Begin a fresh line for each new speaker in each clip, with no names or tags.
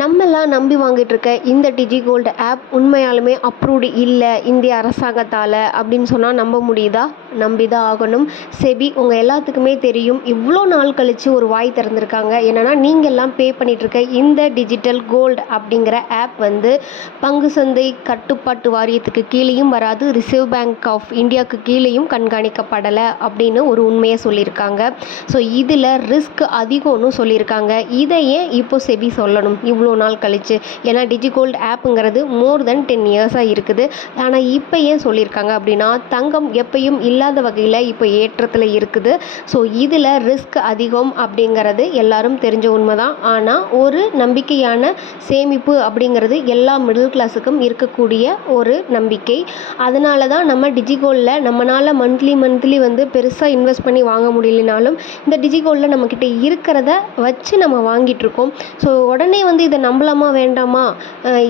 நம்மலாம் நம்பி வாங்கிட்டு இருக்க இந்த டிஜி கோல்டு ஆப் உண்மையாலுமே அப்ரூவ்டு இல்லை இந்திய அரசாங்கத்தால் அப்படின்னு சொன்னால் நம்ப முடியுதா? நம்பி தான் ஆகணும். செபி உங்கள் எல்லாத்துக்குமே தெரியும். இவ்வளோ நாள் கழித்து ஒரு வாய் திறந்திருக்காங்க. என்னென்னா நீங்கள்லாம் பே பண்ணிகிட்ருக்க இந்த டிஜிட்டல் கோல்டு அப்படிங்கிற ஆப் வந்து பங்கு சந்தை கட்டுப்பாட்டு வாரியத்துக்கு கீழேயும் வராது. ரிசர்வ் பேங்க் ஆஃப் இந்தியாவுக்கு கீழேயும் கண்காணிக்கப்படலை அப்படின்னு ஒரு உண்மையை சொல்லியிருக்காங்க. ஸோ இதில் ரிஸ்க் அதிகம்னு சொல்லியிருக்காங்க. இதை ஏன் இப்போ செபி சொல்லணும்? இவ்வளோ இவ்வளோ நாள் கழிச்சு? ஏன்னா டிஜிகோல்டு ஆப்புங்கிறது மோர் தென் டென் இயர்ஸாக இருக்குது. ஆனால் இப்போ ஏன் சொல்லியிருக்காங்க அப்படின்னா தங்கம் எப்பயும் இல்லாத வகையில் இப்போ ஏற்றத்தில் இருக்குது. ஸோ இதில் ரிஸ்க் அதிகம் அப்படிங்கிறது எல்லாரும் தெரிஞ்ச உண்மை தான் ஆனால் ஒரு நம்பிக்கையான சேமிப்பு அப்படிங்கிறது எல்லா மிடில் கிளாஸுக்கும் இருக்கக்கூடிய ஒரு நம்பிக்கை. அதனால தான் நம்ம டிஜிகோலில் நம்மளால் மந்த்லி மந்த்லி வந்து பெருசாக இன்வெஸ்ட் பண்ணி வாங்க முடியலனாலும் இந்த டிஜிகோலில் நம்மக்கிட்ட இருக்கிறத வச்சு நம்ம வாங்கிட்டுருக்கோம் ஸோ உடனே வந்து இதை நம்பலாமா வேண்டாமா?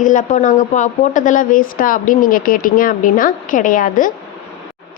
இதில் அப்போ நாங்கள் போ போட்டதெல்லாம் வேஸ்ட்டா அப்படின்னு நீங்கள் கேட்டிங்க அப்படின்னா கிடையாது.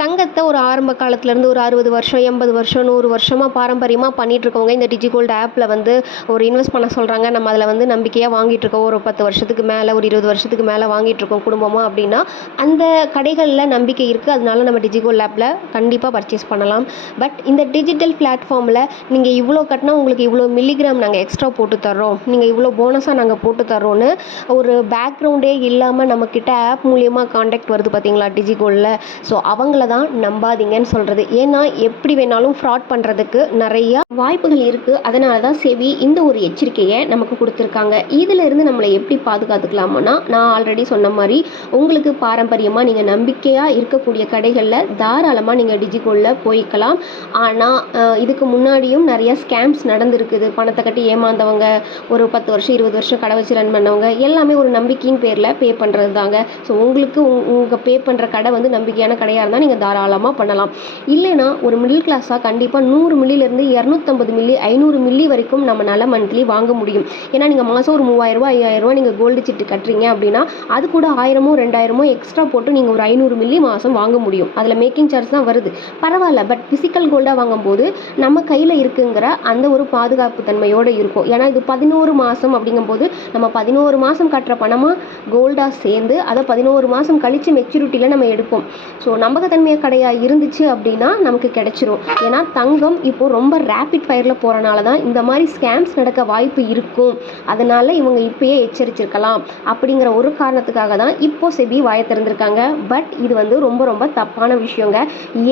தங்கத்தை ஒரு ஆரம்ப காலத்துலேருந்து ஒரு அறுபது வருஷம் எண்பது வருஷம் நூறு வருஷமாக பாரம்பரியமாக பண்ணிகிட்ருக்கவங்க இந்த டிஜிகோல்டு ஆப்பில் வந்து ஒரு இன்வெஸ்ட் பண்ண சொல்கிறாங்க நம்ம அதில் வந்து நம்பிக்கையாக வாங்கிட்டுருக்கோம் ஒரு பத்து வருஷத்துக்கு மேலே ஒரு இருபது வருஷத்துக்கு மேலே வாங்கிட்டு இருக்கோம் குடும்பமாக அப்படின்னா அந்த கடைகளில் நம்பிக்கை இருக்குது அதனால நம்ம டிஜிகோல்டு ஆப்பில் கண்டிப்பாக பர்ச்சேஸ் பண்ணலாம். பட் இந்த டிஜிட்டல் பிளாட்ஃபார்மில் நீங்கள் இவ்வளோ கட்டினா உங்களுக்கு இவ்வளோ மில்லிகிராம் நாங்கள் எக்ஸ்ட்ரா போட்டு தர்றோம். நீங்கள் இவ்வளோ போனஸாக நாங்கள் போட்டு தர்றோன்னு ஒரு பேக்ரவுண்டே இல்லாமல் நம்மக்கிட்ட ஆப் மூலியமாக காண்டாக்ட் வருது பார்த்தீங்களா டிஜிகோல்டில். ஸோ அவங்கள தான் நம்பாதீங்கன்னு சொல்கிறது ஏன்னா எப்படி வேணாலும் ஃப்ராட் பண்ணுறதுக்கு நிறையா வாய்ப்புகள் இருக்குது அதனால தான் செவி இந்த ஒரு எச்சரிக்கையை நமக்கு கொடுத்துருக்காங்க. இதிலிருந்து நம்மளை எப்படி பாதுகாத்துக்கலாமோனா நான் ஆல்ரெடி சொன்ன மாதிரி உங்களுக்கு பாரம்பரியமாக நீங்கள் நம்பிக்கையாக இருக்கக்கூடிய கடைகளில் தாராளமாக நீங்கள் டிஜிகோலில் போய்க்கலாம். ஆனால் இதுக்கு முன்னாடியும் நிறையா ஸ்கேம்ஸ் நடந்திருக்குது. பணத்தை கட்டி ஏமாந்தவங்க ஒரு பத்து வருஷம் இருபது வருஷம் கடை வச்சு ரன் பண்ணவங்க எல்லாமே ஒரு நம்பிக்கையின் பேரில் பே பண்ணுறது தாங்க ஸோ உங்களுக்கு உங்கள் பே பண்ணுற கடை வந்து நம்பிக்கையான கடையாக இருந்தால் நீங்கள் தாராளமாக பண்ணலாம். இல்லைனா ஒரு மிடில் கிளாஸாக கண்டிப்பாக நூறு மில்லிலேருந்து இரநூத்தம்பது மில்லி ஐநூறு மில்லி வரைக்கும் நம்மளால் மந்த்லி வாங்க முடியும். ஏன்னா நீங்கள் மாதம் ஒரு மூவாயிரரூவா ஐயாயிரரூவா நீங்கள் கோல்டு சிட்டு கட்டுறீங்க அப்படின்னா அது கூட ஆயிரமோ ரெண்டாயிரமோ எக்ஸ்ட்ரா போட்டு நீங்கள் ஒரு ஐநூறு மில்லி மாதம் வாங்க முடியும். அதில் மேக்கிங் சார்ஜ் தான் வருது. பரவாயில்ல பட் ஃபிசிக்கல் கோல்டாக வாங்கும்போது நம்ம கையில் இருக்குங்கிற அந்த ஒரு பாதுகாப்பு தன்மையோடு இருக்கும். ஏன்னா இது பதினோரு மாதம் அப்படிங்கும்போது நம்ம பதினோரு மாதம் கட்டுற பணமாக கோல்டாக சேர்ந்து அதை பதினோரு மாதம் கழித்து மெச்சூரிட்டியில் நம்ம எடுப்போம். ஸோ நம்பகத்தன்மையை பழைய கடையாக இருந்துச்சு அப்படின்னா நமக்கு கிடைச்சிரும். ஏன்னா தங்கம் இப்போ ரொம்ப ரேப்பிட் ஃபயரில் போகிறனால தான் இந்த மாதிரி ஸ்கேம்ஸ் நடக்க வாய்ப்பு இருக்கும். அதனால் இவங்க இப்பயே எச்சரிச்சிருக்கலாம். அப்படிங்கிற ஒரு காரணத்துக்காக தான் இப்போ செபி வாய திறந்திருக்காங்க. பட் இது வந்து ரொம்ப ரொம்ப தப்பான விஷயங்க.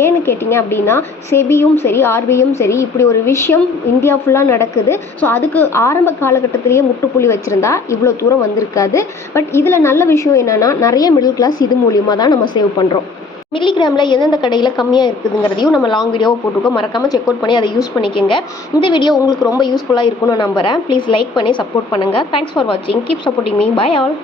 ஏன்னு கேட்டிங்க அப்படின்னா செபியும் சரி ஆர்பியும் சரி இப்படி ஒரு விஷயம் இந்தியா ஃபுல்லாக நடக்குது. ஸோ அதுக்கு ஆரம்ப காலகட்டத்திலேயே முட்டுப்புள்ளி வச்சுருந்தா இவ்வளோ தூரம் வந்திருக்காது. பட் இதில் நல்ல விஷயம் என்னென்னா நிறைய மிடில் கிளாஸ் இது மூலியமாக தான் நம்ம சேவ் பண்ணுறோம் மில்லிகிராமில் எந்தெந்த கடையில் கம்மியாக இருக்குதுங்கிறதையும் நம்ம லாங் வீடியோவை போட்டிருக்கோம். மறக்காமல் செக் அவுட் பண்ணி அதை யூஸ் பண்ணிக்கோங்க. இந்த வீடியோ உங்களுக்கு ரொம்ப யூஸ்ஃபுல்லாக இருக்கும்னு நம்புகிறேன் ப்ளீஸ் லைக் பண்ணி சப்போர்ட் பண்ணுங்கள் தேங்க்ஸ் ஃபார் வாட்சிங் keep supporting me bye all